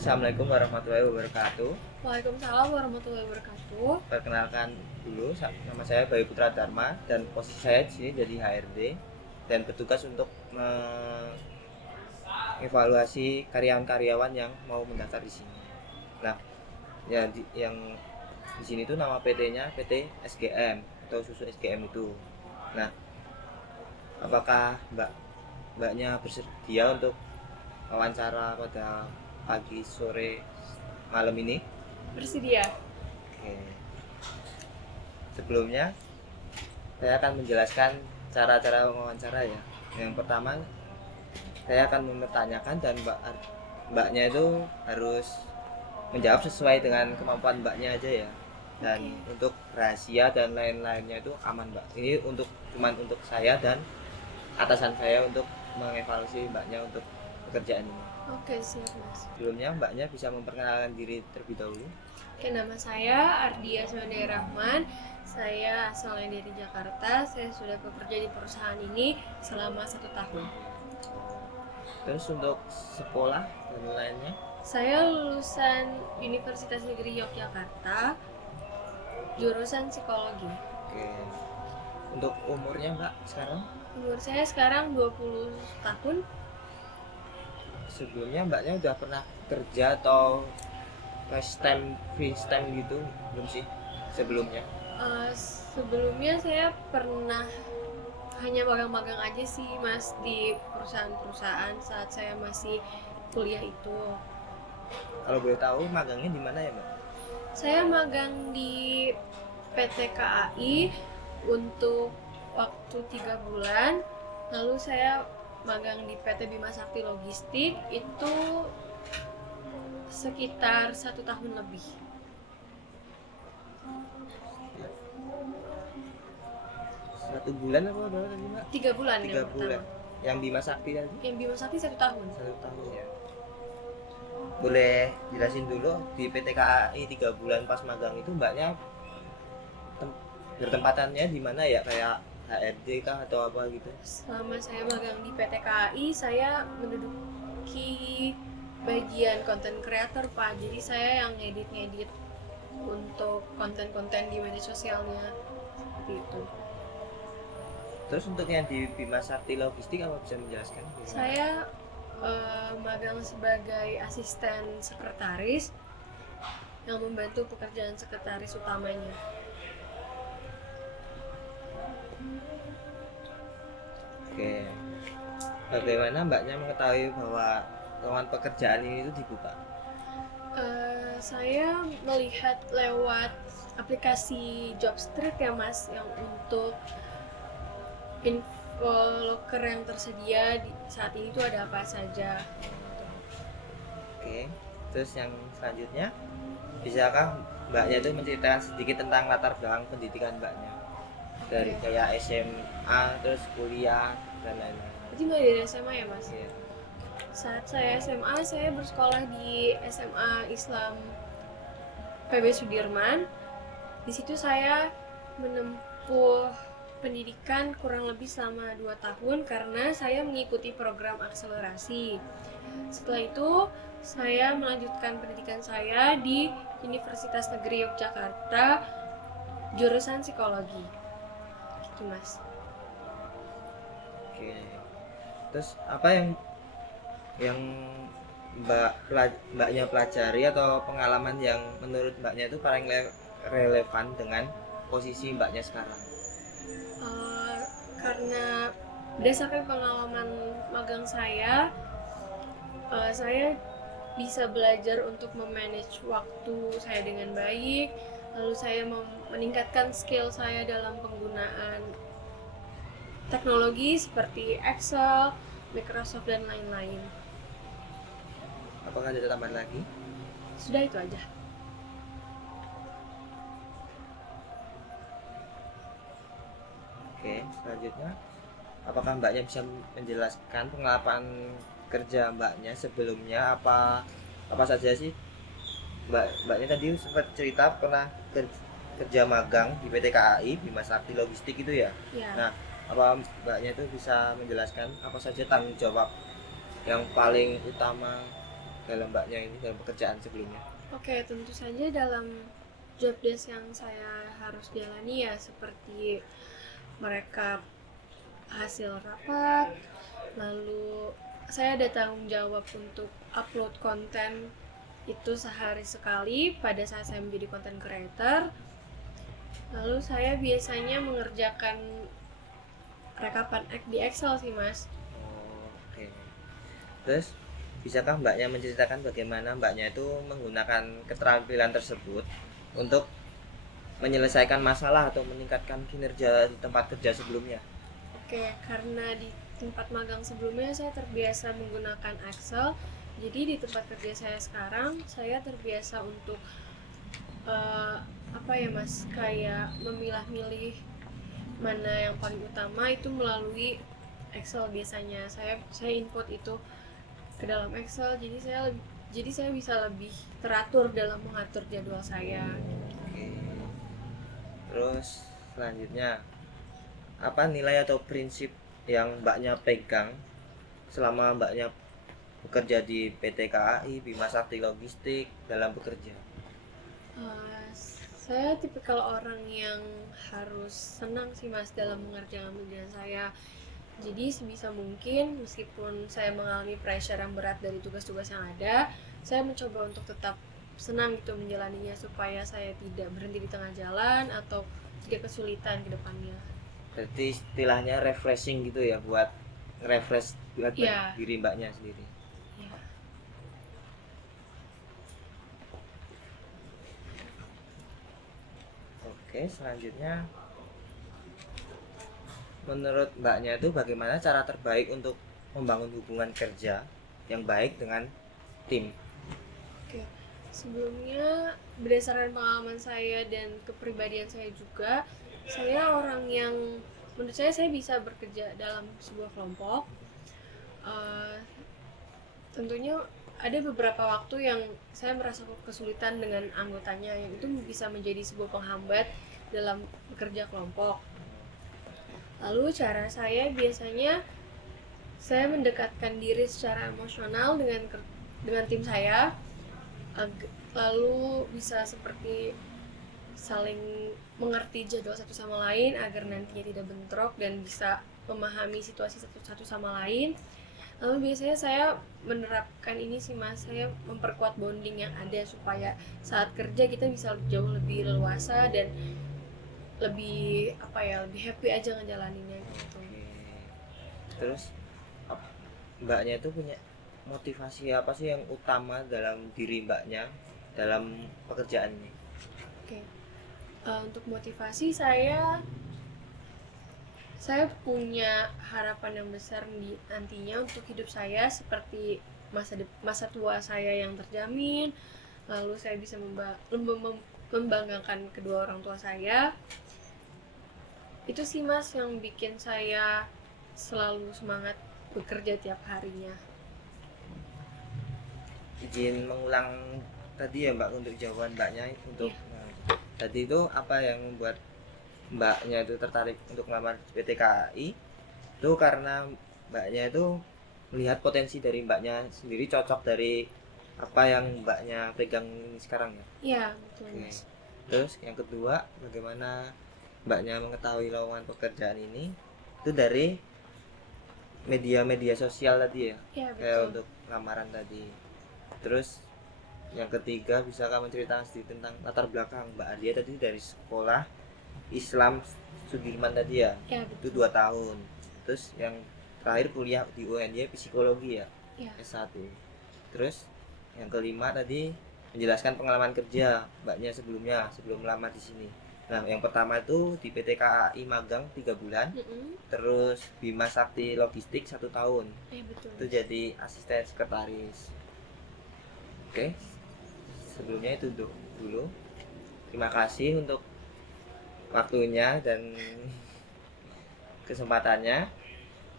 Assalamualaikum warahmatullahi wabarakatuh. Waalaikumsalam warahmatullahi wabarakatuh. Perkenalkan dulu, nama saya Bayu Putra Dharma dan posisi saya di sini jadi HRD dan bertugas untuk mengevaluasi karyawan-karyawan yang mau mendaftar di sini. Nah, yang di sini tuh nama PT-nya PT SGM atau Susu SGM itu. Nah, apakah mbaknya bersedia untuk wawancara pada pagi, sore, malam ini? Bersedia? Oke. Sebelumnya saya akan menjelaskan cara-cara wawancara ya. Yang pertama saya akan mempertanyakan dan mbaknya itu harus menjawab sesuai dengan kemampuan mbaknya aja ya. Dan untuk rahasia dan lain-lainnya itu aman mbak. Ini cuman untuk saya dan atasan saya untuk mengevaluasi mbaknya untuk pekerjaan ini. Oke, siap mas. Sebelumnya mbaknya bisa memperkenalkan diri terlebih dahulu. Oke, nama saya Ardia Asmandai Rahman. Saya asalnya dari Jakarta. Saya sudah bekerja di perusahaan ini selama 1 tahun. Terus untuk sekolah dan lainnya? Saya lulusan Universitas Negeri Yogyakarta, jurusan psikologi. Oke. Untuk umurnya mbak sekarang? Umur saya sekarang 20 tahun. Sebelumnya mbaknya udah pernah kerja atau free time gitu belum sih sebelumnya? Sebelumnya saya pernah hanya magang-magang aja sih mas di perusahaan-perusahaan saat saya masih kuliah itu. Kalau boleh tahu magangnya di mana ya mbak? Saya magang di PT KAI untuk waktu 3 bulan. Lalu saya magang di PT Bima Sakti Logistik itu sekitar 1 tahun lebih. Satu bulan apa berapa tadi mbak? 3 bulan 3 yang bulan. pertama. Yang Bima Sakti tadi? Yang Bima Sakti 1 tahun. 1 tahun ya. Boleh jelasin dulu di PT KAI 3 bulan pas magang itu mbaknya bertempatannya di mana ya, kayak HRD kah atau apa gitu? Selama saya magang di PT KAI saya menduduki bagian content creator pak. Jadi saya yang ngedit untuk konten-konten di media sosialnya seperti itu. Terus untuk yang di Bima Sakti Logistik apa bisa menjelaskan? Saya magang sebagai asisten sekretaris yang membantu pekerjaan sekretaris utamanya. Oke. Bagaimana mbaknya mengetahui bahwa lowongan pekerjaan ini itu dibuka? Saya melihat lewat aplikasi Jobstreet ya mas, yang untuk info loker yang tersedia di saat ini tuh ada apa saja. Oke. Terus yang selanjutnya, bisakah mbaknya itu menceritakan sedikit tentang latar belakang pendidikan mbaknya? Dari kayak SMA, terus kuliah dan lain-lain. Jadi mulai dari SMA ya mas? Iya. Saat saya SMA, saya bersekolah di SMA Islam PB Sudirman. Di situ saya menempuh pendidikan kurang lebih selama 2 tahun karena saya mengikuti program akselerasi. Setelah itu, saya melanjutkan pendidikan saya di Universitas Negeri Yogyakarta, jurusan psikologi. Gitu mas. Oke. Terus apa yang mbaknya pelajari atau pengalaman yang menurut mbaknya itu paling relevan dengan posisi mbaknya sekarang? Karena berdasarkan pengalaman magang saya bisa belajar untuk memanage waktu saya dengan baik. Lalu saya meningkatkan skill saya dalam penggunaan teknologi seperti Excel, Microsoft dan lain-lain. Apakah ada tambahan lagi? Sudah itu aja. Oke, selanjutnya apakah mbaknya bisa menjelaskan pengalaman kerja mbaknya sebelumnya, apa saja sih? Mbaknya tadi sempat cerita pernah kerja magang di PT KAI Bima Sakti Logistik itu ya? Ya. Nah, apa mbaknya itu bisa menjelaskan apa saja tanggung jawab yang paling utama dalam mbaknya ini dalam pekerjaan sebelumnya? Oke, tentu saja dalam job desk yang saya harus jalani ya seperti mereka hasil rapat, lalu saya ada tanggung jawab untuk upload konten itu sehari sekali pada saat saya menjadi content creator. Lalu saya biasanya mengerjakan rekapan di Excel sih mas. Oh, oke. Terus bisakah mbaknya menceritakan bagaimana mbaknya itu menggunakan keterampilan tersebut untuk menyelesaikan masalah atau meningkatkan kinerja di tempat kerja sebelumnya? Oke, karena di tempat magang sebelumnya saya terbiasa menggunakan Excel, jadi di tempat kerja saya sekarang saya terbiasa untuk apa ya mas, kayak memilah-milih mana yang paling utama itu melalui Excel. Biasanya saya input itu ke dalam Excel, jadi saya bisa lebih teratur dalam mengatur jadwal saya. Oke. Terus selanjutnya, apa nilai atau prinsip yang mbaknya pegang selama mbaknya bekerja di PT KAI Bima Sakti Logistik dalam bekerja? Saya tipikal orang yang harus senang sih mas dalam mengerjakan pekerjaan saya. Jadi sebisa mungkin meskipun saya mengalami pressure yang berat dari tugas-tugas yang ada, saya mencoba untuk tetap senang gitu menjalaninya supaya saya tidak berhenti di tengah jalan atau tidak kesulitan ke depannya. Berarti istilahnya refreshing gitu ya, buat refresh buat Iya. diri mbaknya sendiri. Ya. Oke, selanjutnya menurut mbaknya itu bagaimana cara terbaik untuk membangun hubungan kerja yang baik dengan tim? Oke. Sebelumnya berdasarkan pengalaman saya dan kepribadian saya juga, saya orang yang menurut saya bisa bekerja dalam sebuah kelompok. Eh, Tentunya ada beberapa waktu yang saya merasa kesulitan dengan anggotanya, yang itu bisa menjadi sebuah penghambat dalam bekerja kelompok. Lalu cara saya biasanya saya mendekatkan diri secara emosional dengan tim saya, lalu bisa seperti saling mengerti jadwal satu sama lain agar nantinya tidak bentrok dan bisa memahami situasi satu sama lain. Lalu biasanya saya menerapkan ini sih mas, saya memperkuat bonding yang ada supaya saat kerja kita bisa jauh lebih leluasa dan lebih lebih happy aja ngejalaninnya gitu. Oke. Terus mbaknya itu punya motivasi apa sih yang utama dalam diri mbaknya dalam pekerjaan ini? Oke. Untuk motivasi saya punya harapan yang besar di nantinya untuk hidup saya, seperti masa tua saya yang terjamin, lalu saya bisa membanggakan kedua orang tua saya. Itu sih mas yang bikin saya selalu semangat bekerja tiap harinya. Izin mengulang tadi ya mbak, untuk jawaban mbaknya untuk tadi itu apa yang membuat mbaknya itu tertarik untuk melamar PT KAI itu karena mbaknya itu melihat potensi dari mbaknya sendiri cocok dari apa yang mbaknya pegang sekarang ya? Iya betul Oke. mas. Terus yang kedua, bagaimana mbaknya mengetahui lowongan pekerjaan ini itu dari media-media sosial tadi ya, Iya kayak betul. untuk lamaran tadi. Terus yang ketiga, bisa kamu ceritakan sedikit tentang latar belakang Mbak Ardia tadi dari sekolah Islam Sudirman tadi ya, Iya itu betul. 2 tahun. Terus yang terakhir kuliah di UNY psikologi ya, Iya. S1. Terus yang kelima tadi menjelaskan pengalaman kerja mbaknya sebelumnya sebelum melamar di sini. Nah, yang pertama itu di PT KAI magang 3 bulan, terus Bima Sakti Logistik 1 tahun. Iya betul. Itu jadi asisten sekretaris. Oke. Sebelumnya itu dulu. Terima kasih untuk waktunya dan kesempatannya.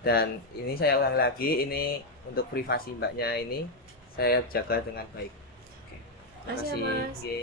Dan ini saya ulang lagi, ini untuk privasi mbaknya ini saya jaga dengan baik. Oke. Terima Makasih ya kasih. mas. Oke.